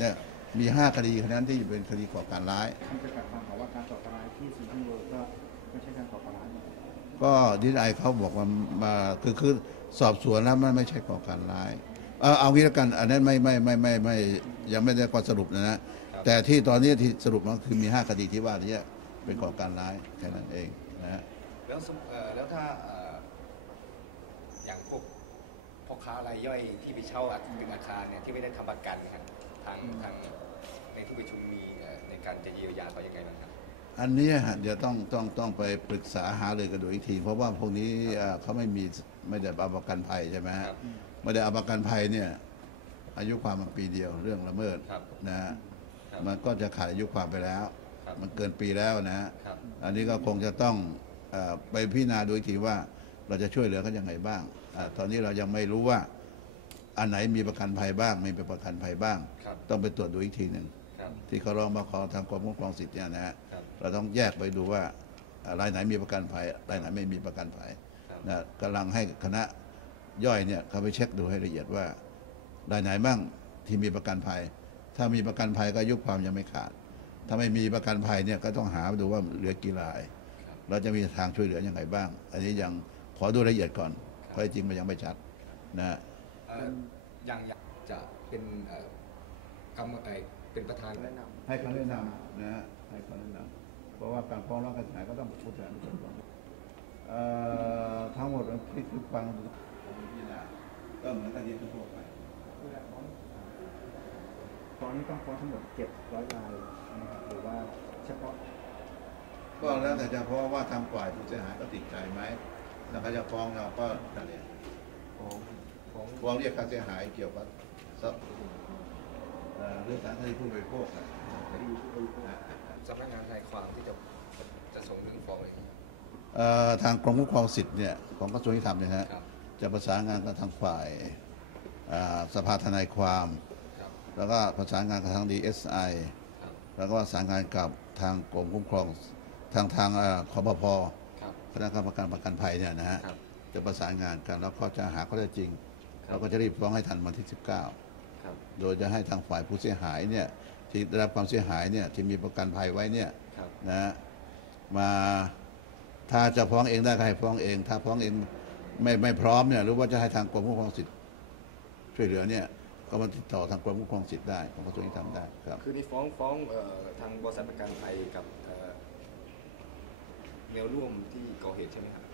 เนี่ยมีห้าคดีนั้นที่เป็นคดีก่อการร้าย มันจะกัดความเขาว่าการก่อการร้ายที่ซีรีส์เวิร์ก็ไม่ใช่การก่อการร้ายก็ดีไอเขาบอกว่ามาคือคือสอบสวนแล้วมันไม่ใช่ก่อการร้ายเอาเอางี้แล้วกัน อันนั้นไม่ไม่ไม่ไม่ไม่ยังไม่ได้ข้อสรุปนะนะแต่ที่ตอนนี้ที่สรุปมันคือมีห้าคดีที่ว่านี้เป็นก่อการร้ายแค่นั้นเองนะฮะแล้วสมเอ่อแล้วถ้าเอ่ออย่างพวกพ่อค้ารายย่อยที่ไปเช่าอาตึกอาคารเนี่ยที่ไม่ได้ทำประกันนะครับ ทางทางในที่ประชุมมีเอ่อในการจะเยียวยาเขายังไงบ้างครับ อันเนี้ยฮะเดี๋ยวต้องต้องต้องไปปรึกษาหาเลยกันดูอีกที เพราะว่าพวกนี้เอ่อเขาไม่มีไม่ได้เอาประกันภัยใช่ไหมฮะครับไม่ได้เอาประกันภัยเนี่ยอายุความมันปีเดียวเรื่องละเมิดครับนะฮะครับมันก็จะขาดอายุความไปแล้วครับมันเกินปีแล้วนะฮะครับอันนี้ก็คงจะต้องเออไปพิจารณาดูอีกทีว่าเราจะช่วยเหลือเขายังไงบ้างอาตอนนี้เรายังไม่รู้ว่า อันไหนมีประกันภัยบ้างไม่มีประกันภัยบ้าง ครับต้องไปตรวจดูอีกทีหนึ่งครับที่เขาร้องมาขอทางกรมคุ้มครองสิทธิ์เนี่ยนะฮะครับเราต้องแยกไปดูว่าอ่ารายไหนมีประกันภัยรายไหนไม่มีประกันภัยครับนะกำลังให้คณะย่อยเนี่ยเขาไปเช็คดูให้ละเอียดว่ารายไหนบ้างที่มีประกันภัย ถ้ามีประกันภัยก็อายุความยังไม่ขาด ถ้าไม่มีประกันภัยเนี่ยก็ต้องหาดูว่าเหลือกี่รายเราจะมีทางช่วยเหลือยังไงบ้าง อันนี้ยังขอดูรายละเอียดก่อนเพราะจริงมันยังไม่ชัดนะฮะเอ่ออย่างอย่างจะเป็นเอ่อกรรมเอ่อเป็นประธานแนะนให้คำแนะนำนะฮะให้คำแนะนำเพราะว่าการฟ้องร้องกันเสียหายก็ต้องพูดถึงทุกคนเอ่อทั้งหมดที่ทุกฟังผมพิจารณาก็เหมือนคดีทั่วไปตอนนี้ต้องฟ้องทั้งหมดเจ็ดร้อยรายนะครับหรือว่าเฉพาะ ก็แล้วแต่จะเพราะว่าทางฝ่ายผู้เสียหายก็ติดใจไหมแล้วเขาจะฟ้องเราก็นั่นเอง ฟ้องฟ้องฟ้องเรียกค่าเสียหายเกี่ยวกับทรัพย์เอ่อเรื่องสารคดีผู้บริโภคนะคดีผู้บริโภคสำนักงานทนายความที่จะจะส่งเรื่องฟ้องอะไรอย่างเงี้ยเอ่อทางกรมคุ้มครองสิทธิ์เนี่ยของกระทรวงยุติธรรมเนี่ยฮะครับจะประสานงานกับทางฝ่ายอ่าสภาทนายความครับแล้วก็ประสานงานกับทาง DSI ครับแล้วก็ประสานงานกับทางกรมคุ้มครองทางทางเอ่อคอปพครับคณะกรรมการประกันภัยเนี่ยนะฮะครับจะประสานงานกันแล้วก็จะหาข้อเท็จจริงครับ เราก็จะรีบฟ้องให้ทันวันที่ครับ19 โดยจะให้ทางฝ่ายผู้เสียหายเนี่ยที่ได้รับความเสียหายเนี่ยที่มีประกันภัยไว้เนี่ยครับนะฮะมาถ้าจะฟ้องเองได้ก็ให้ฟ้องเอง ถ้าฟ้องเองไม่ไม่พร้อมเนี่ยหรือว่าจะให้ทางกรมคุ้มครองสิทธิ์ช่วยเหลือเนี่ยก็มาติดต่อทางกรมคุ้มครองสิทธิ์ได้ของกระทรวงยุติธรรมได้ครับคือนี่ฟ้องฟ้องเอ่อทางบริษัทประกันภัยกับเอ่อแนวร่วมที่ก่อเหตุใช่ไหมครับ